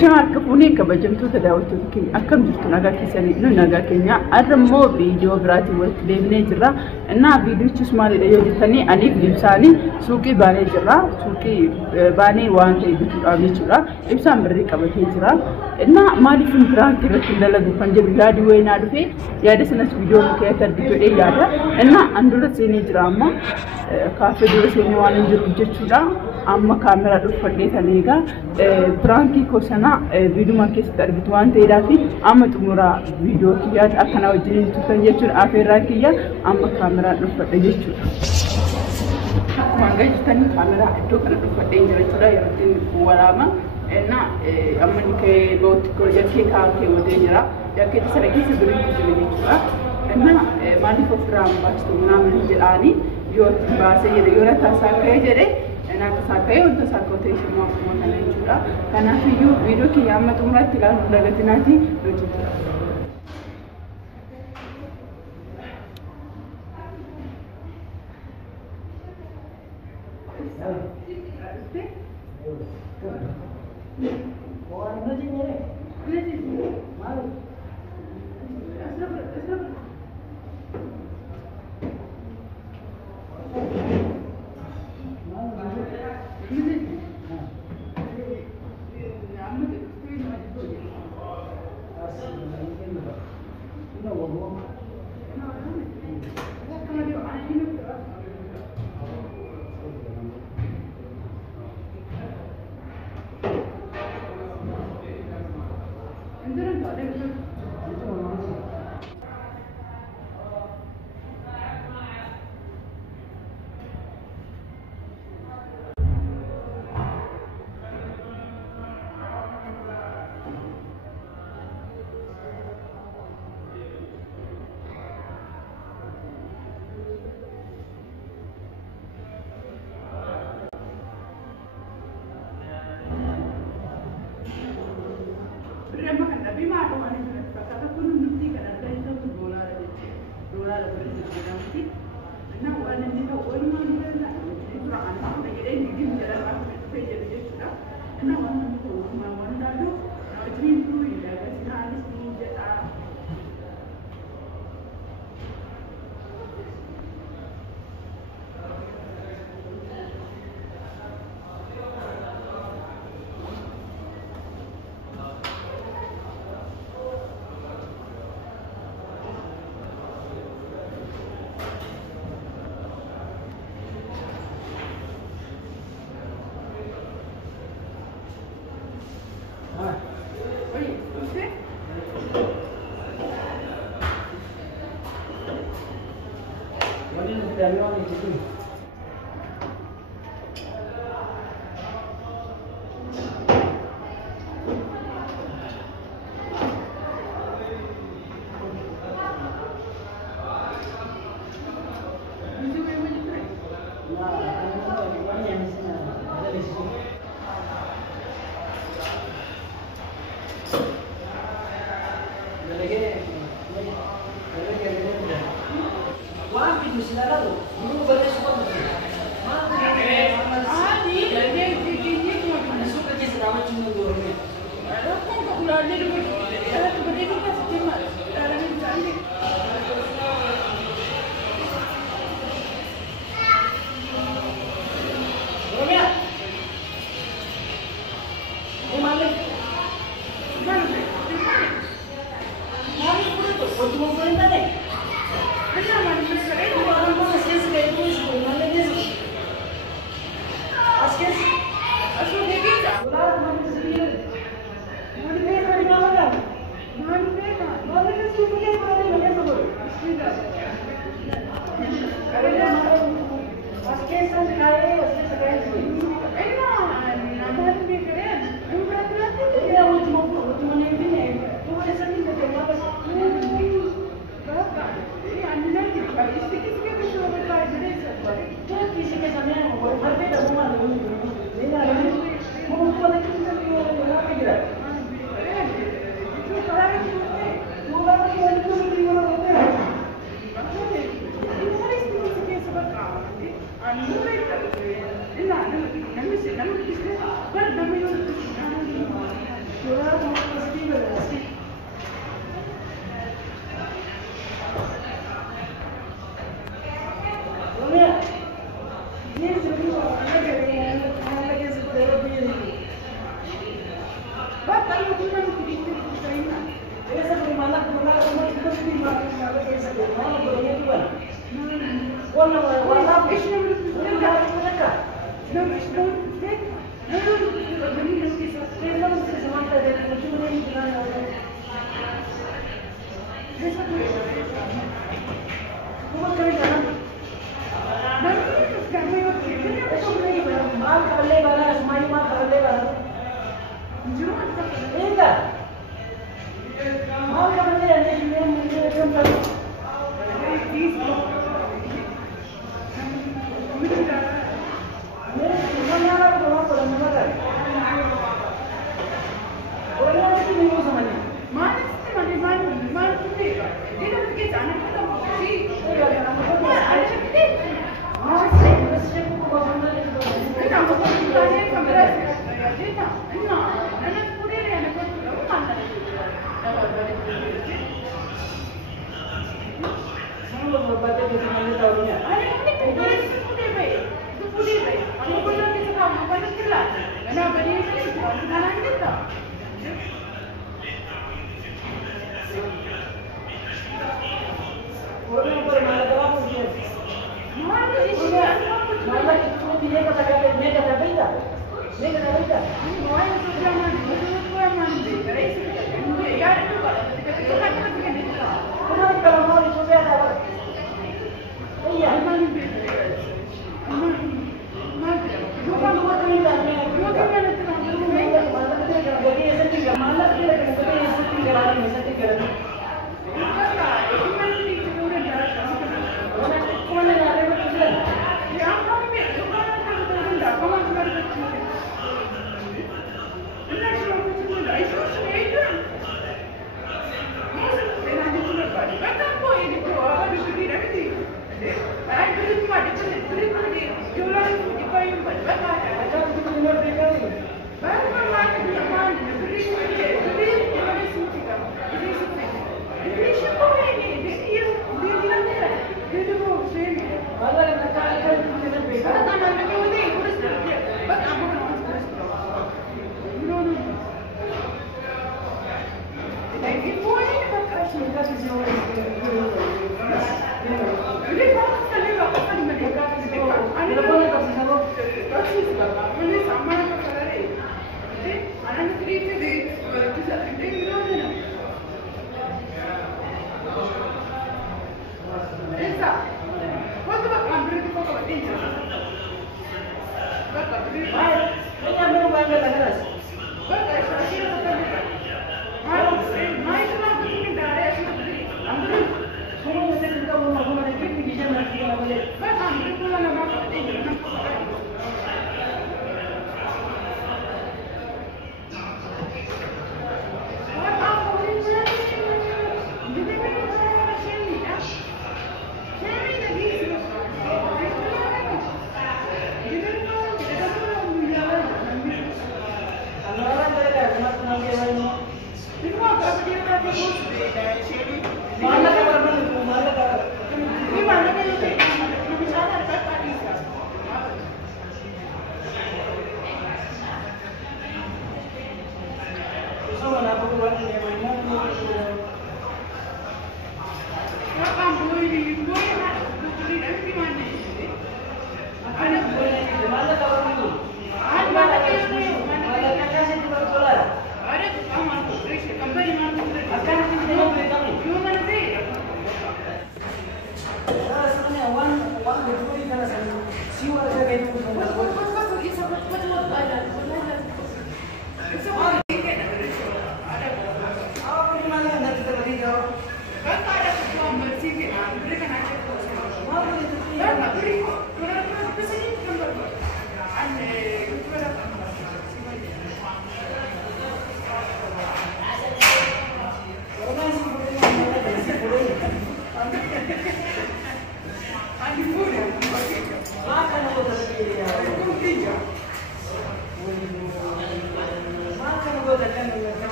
Shamarka fuunee kabajamtoota daawwattoota keenya akkam jirtu nagaa keessanii nu nagaa keenya armoo viidiyoo biraatiin walitti deebinee jirra. Innaa viidiyochis maalidha yoo jettanii aniif ibsaanii suuqii baanee jirra. Suuqii baanee waan ta'e bituudhaaf jechuudha. Ibsaan birrii qabatee jira. Innaa maaliif biraantii irratti dalagu kan jedhu yaadi wayinaa dhufee yaada sanas viidiyoo keessatti argitee yaada. Innaa andura seenee jira amma kaafee dura seenee waan hin jiru jechuudha. Amma kaameraa dhuunfadhee taneegaa biraantii kosana viidiyoo keessatti argitu waan ta'eedhaaf amma xumura viidiyoo kiyyaa akkana wajjin tutan jechuudha. Afeerraa kiyya amma kaameraa dhuunfadhe jechuudha. Akkuma argitanii kaameraa iddoo kana dhuunfadhee jira jechuudha. Yeroo ittiin waraama amma ni ka'ee ba'uutti jakkee kaa'atee wadee jira. Jakkeetti sana keessa biriitti jira jechuudha. Maaliif ofirraa baastu naamni jedhaanii yoo baasee jedhe yoo taasaa ka'ee jedhe Enak sakai untuk sakote semua makanan juga. Karena video video kita amat umrat tiga udah ganti nanti lucu.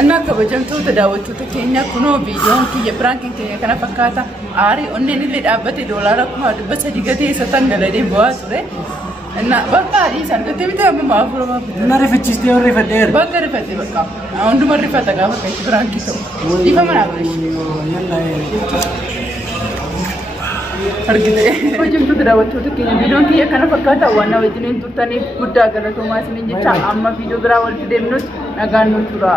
Anna kabajamtu tadawwattoota keenya kunoo viidiyoon kiyya piraankiin keenya kana fakkaata aarii onneen illee dhaabbate doolaara 300 gatee isa tangaladee bu'aa ture. Anna bakka adii sanatti bitee amma maafura maafura. Na rifachistee warri fadheer. Bakka rifate bakka hunduma rifata gaafa keessi piraankii ta'u. Ifa manaa godhe. Argite. Kabajamtu tadawwattoota keenya viidiyoon kiyya kana fakkaata waan wajjiniin turtaniif guddaa galatoomaa isiniin jecha amma viidiyoo biraa wal fideemnus nagaan nu tura.